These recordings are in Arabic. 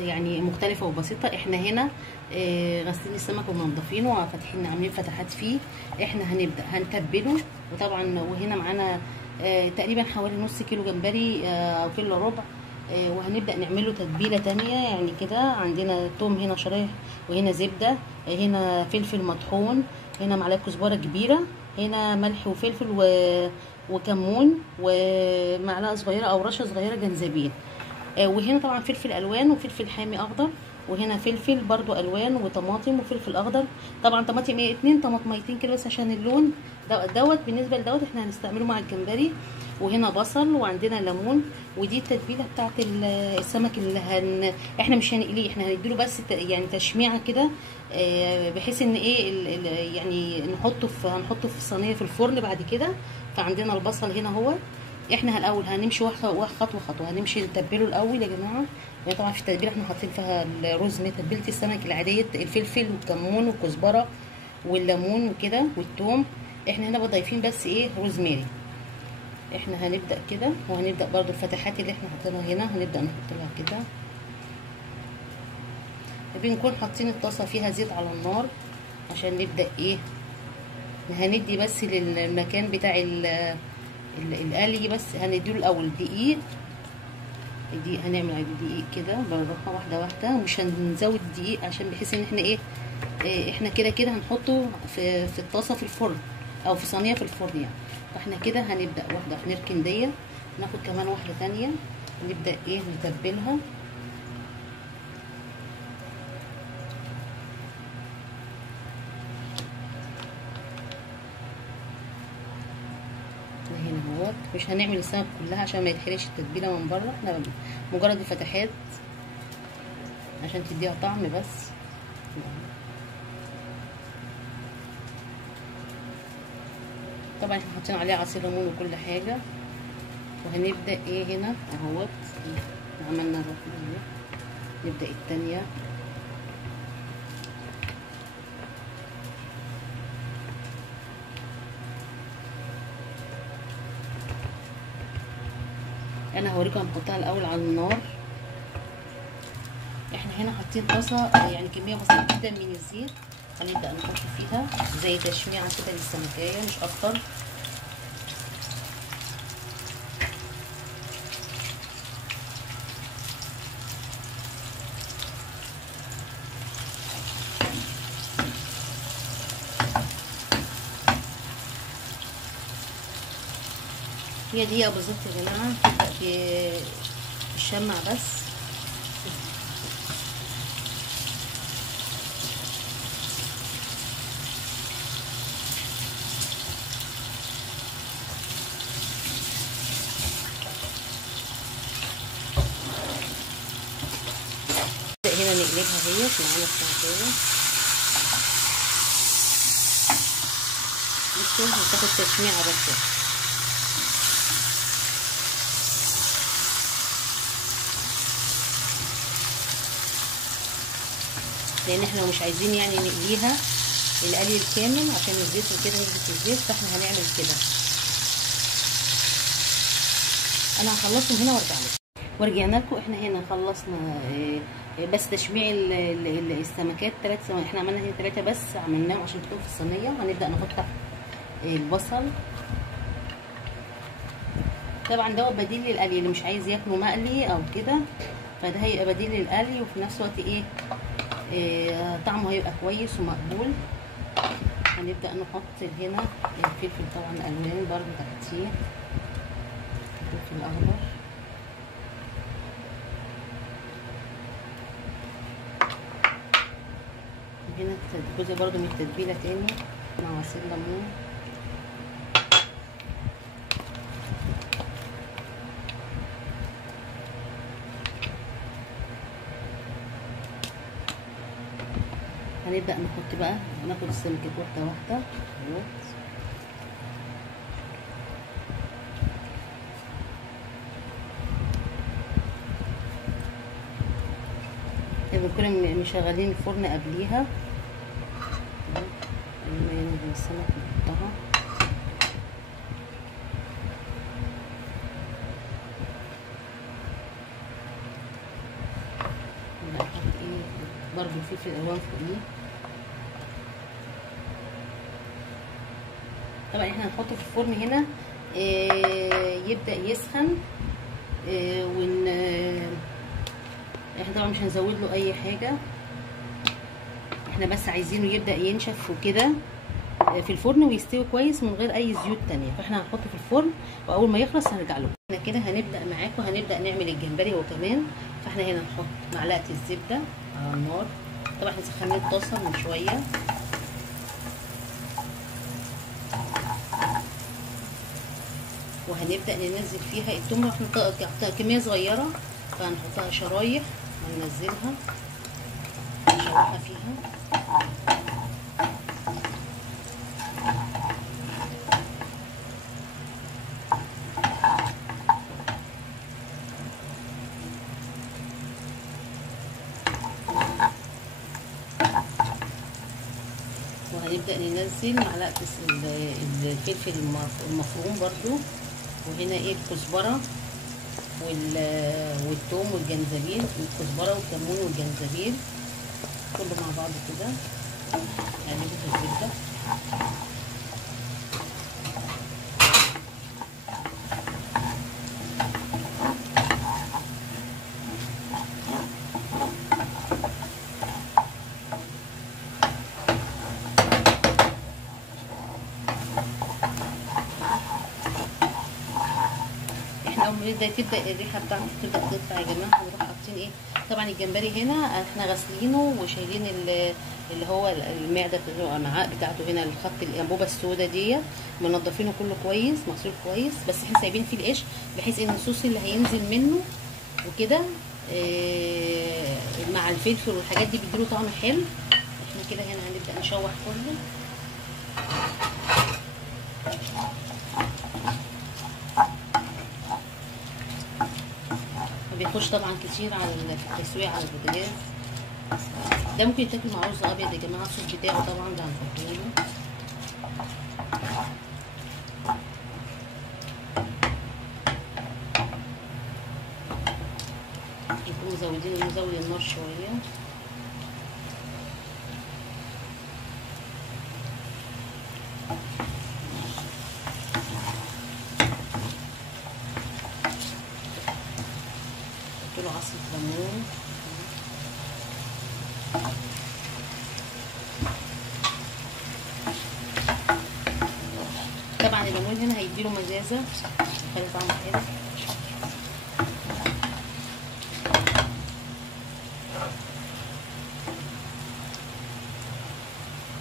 يعني مختلفه وبسيطه. احنا هنا غاسلين السمك ومنضفينه وفاتحين عاملين فتحات فيه. احنا هنبدا هنتبله، وطبعا وهنا معانا تقريبا حوالي نص كيلو جمبري او كيلو ربع. وهنبدا نعمله تتبيله تانية يعني كده. عندنا توم هنا شرايح، وهنا زبده، هنا فلفل مطحون، هنا معلقه كزبره كبيره، هنا ملح وفلفل وكمون ومعلقه صغيره او رشه صغيره جنزبيل. وهنا طبعا فلفل الوان وفلفل حامي اخضر، وهنا فلفل برضو الوان وطماطم وفلفل اخضر. طبعا طماطم 2 طماطميتين كده بس عشان اللون دوت. بالنسبه لدوت احنا هنستعمله مع الجمبري. وهنا بصل، وعندنا ليمون. ودي التتبيله بتاعت السمك اللي احنا مش هنقليه، احنا هنديله بس يعني تشميعه كده، بحيث ان ايه يعني هنحطه في صينيه في الفرن بعد كده. فعندنا البصل هنا هو. احنا الاول هنمشي خطوه خطوه، هنمشي نتبله الاول يا جماعه. يعني طبعا في التتبيله احنا حاطين فيها الروزماري، تتبيله السمك العاديه، الفلفل والكمون والكزبره والليمون وكده والثوم. احنا هنا ضايفين بس ايه روزماري. احنا هنبدا كده، وهنبدا برضو الفتحات اللي احنا حاطينها هنا هنبدا نحط لها كده. بنكون حاطين الطاسه فيها زيت على النار عشان نبدا ايه هندي بس للمكان بتاع القلي. بس هنديله الاول دقيق، هنعمل عادي دقيق كده بالراحه واحده واحده، مش هنزود الدقيق عشان بحيث ان احنا ايه احنا كده هنحطه في الطاسه في الفرن او في صينيه في الفرن يعني. فاحنا كده هنبدا واحده نركن دي، ناخد كمان واحده ثانيه نبدا ايه نتبلها. هنا اهوت. مش هنعمل السمك كلها عشان ما يتحرقش التتبيله من بره، احنا مجرد الفتحات عشان تديها طعم بس. طبعا احنا حاطين عليه عصير ليمون وكل حاجه. وهنبدا ايه هنا اهوت، عملنا الرقم. نبدا الثانيه. انا هوريكم هنحطها الاول على النار. احنا هنا حاطين طاسه يعني كميه بسيطه جدا من الزيت، هنبدا نحط فيها زي تشميعه كده للسمكيه مش اكتر. هي دقيقه بالظبط يا جماعه، تبدا تشمع بس. هنا نقلبها هي معانا السمكية. بصوا هتاخد تشميعة بس. لان احنا مش عايزين يعني نقليها القلي الكامل عشان الزيت وكده يثبت الزيت، فاحنا هنعمل كده. انا هخلصهم هنا وارجع لكم. ورجعنا لكم. احنا هنا خلصنا بس تشميع السمكات. 3 سمكات احنا عملنا هنا 3 بس، عملناهم عشان تكون في الصينيه. وهنبدا نحط البصل. طبعا ده بديل للقلي، اللي مش عايز ياكله مقلي او كده فده هيبقى بديل للقلي، وفي نفس الوقت ايه طعمه هيبقى كويس ومقبول. هنبدا نحط هنا الفلفل طبعا الوان برضو تحتيه، الفلفل الاخضر. هنا جزء برضو من التتبيله تاني مع عصير ليمون. هنبدأ نحط بقى، ناخد السمكة واحدة واحدة اهوت. بنكون مشغلين الفرن قبليها لما ينزل السمك نحطها. برضو الفلفل الالوان فوقيه. طبعا احنا هنحطه في الفرن هنا يبدا يسخن، احنا طبعا مش هنزود له اي حاجه، احنا بس عايزينه يبدا ينشف وكده في الفرن ويستوي كويس من غير اي زيوت تانية. فاحنا هنحطه في الفرن واول ما يخلص هنرجع له. احنا كده هنبدا معاكم، هنبدا نعمل الجمبري هو كمان. فاحنا هنا نحط معلقه الزبده على النار. طبعا احنا سخنين الطاسه من شويه، وهنبدا ننزل فيها التوم. احنا كميه صغيره فهنحطها شرايح وننزلها نشوحها فيها. وهنبدأ ننزل معلقة الفلفل المفروم برضو، وهنا ايه الكزبرة والثوم والجنزبيل، الكزبرة والكمون والجنزبيل كله مع بعض كده نقلبه في الزبدة. اول ما تبدا الريحه بتاعته تبدا تطلع يا جماعه، هنروح حاطين ايه. طبعا الجمبري هنا احنا غاسلينه وشايلين اللي هو المعده بتاعته، الامعاء بتاعته، هنا الخط الانبوبه السوداء دي منضفينه كله كويس، مغسول كويس، بس احنا سايبين فيه القش بحيث ان الصوص اللي هينزل منه وكده مع الفلفل والحاجات دي بيديله طعم حلو. احنا كده هنا هنبدا نشوح كله. بيخش طبعا كتير على التسويه على البوتاجاز. ده ممكن يتاكل مع رز ابيض يا جماعه. الصوص بتاعه طبعا ده هنحطه هنا. نكون نزود النار شويه. له عصرة ليمون. طبعا الليمون هنا هيديله مزازه، خلي طعمه حلو.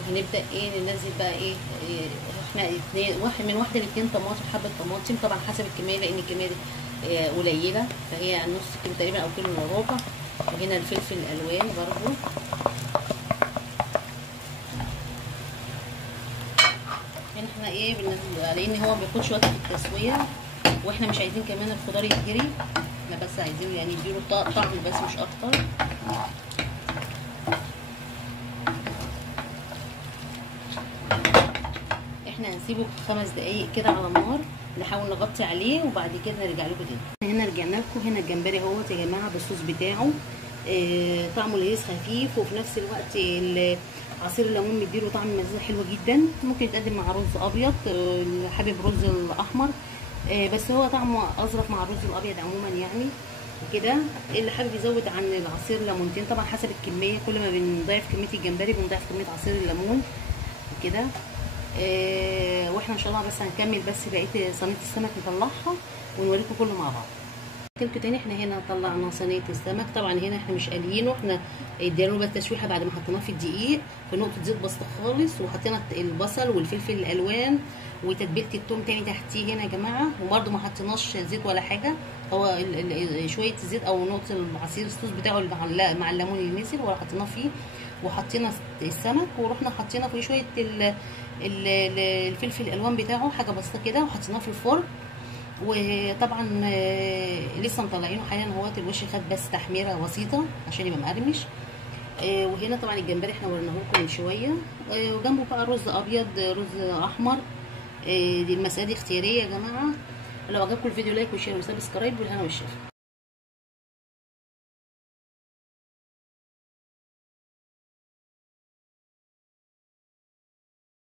وهنبدا ايه ننزل بقى ايه احنا واحده ل2 طماطم، حبه طماطم طبعا حسب الكميه، لان الكميه قليله فهي نص كيلو تقريبا او كيلو الا ربع. وهنا الفلفل الالوان برضو. احنا ايه لان هو ما بياخدش وقت في التسويه، واحنا مش عايزين كمان الخضار يتجري، احنا بس عايزين يعني يديله طعم بس مش اكتر. احنا هنسيبه 5 دقايق كده على النار، نحاول نغطي عليه وبعد كده نرجع لكم تاني. هنا رجعنا لكم. هنا الجمبري اهوت يا جماعه بالصوص بتاعه، طعمه لذيذ خفيف، وفي نفس الوقت عصير الليمون مديله طعم مزازه حلوه جدا. ممكن يتقدم مع رز ابيض، اللي حابب رز الاحمر، بس هو طعمه اظرف مع الرز الابيض عموما يعني وكده. اللي حابب يزود عن العصير ليمونتين طبعا حسب الكميه، كل ما بنضيف كميه الجمبري بنضيف كميه عصير الليمون وكده. واحنا ان شاء الله بس هنكمل بس بقيه صينيه السمك نطلعها ونوريكم كله مع بعض. قلت تاني احنا هنا طلعنا صينيه السمك. طبعا هنا احنا مش قاليينه، احنا ادينا له بس تشويحه بعد ما حطيناه في الدقيق في نقطه زيت بسيطه خالص، وحطينا البصل والفلفل الالوان وتتبيله الثوم تاني تحتيه هنا يا جماعه، وبرده ما حطيناش زيت ولا حاجه، هو شويه زيت او نقطه العصير الصوص بتاعه مع الليمون اللي نزل وحطيناه فيه، وحطينا السمك ورحنا حطينا فيه شويه الفلفل الالوان بتاعه حاجه بسيطه كده، وحطيناه في الفرن. وطبعا لسه مطلعينه حاليا اهوت، الوش خد بس تحميره بسيطه عشان يبقى مقرمش. وهنا طبعا الجمبري احنا وريناه لكم من شويه، وجنبه بقى رز ابيض رز احمر. دي المساله دي اختياريه يا جماعه. لو عجبكم الفيديو لايك وشير وسبسكرايب، والهنا والشفا.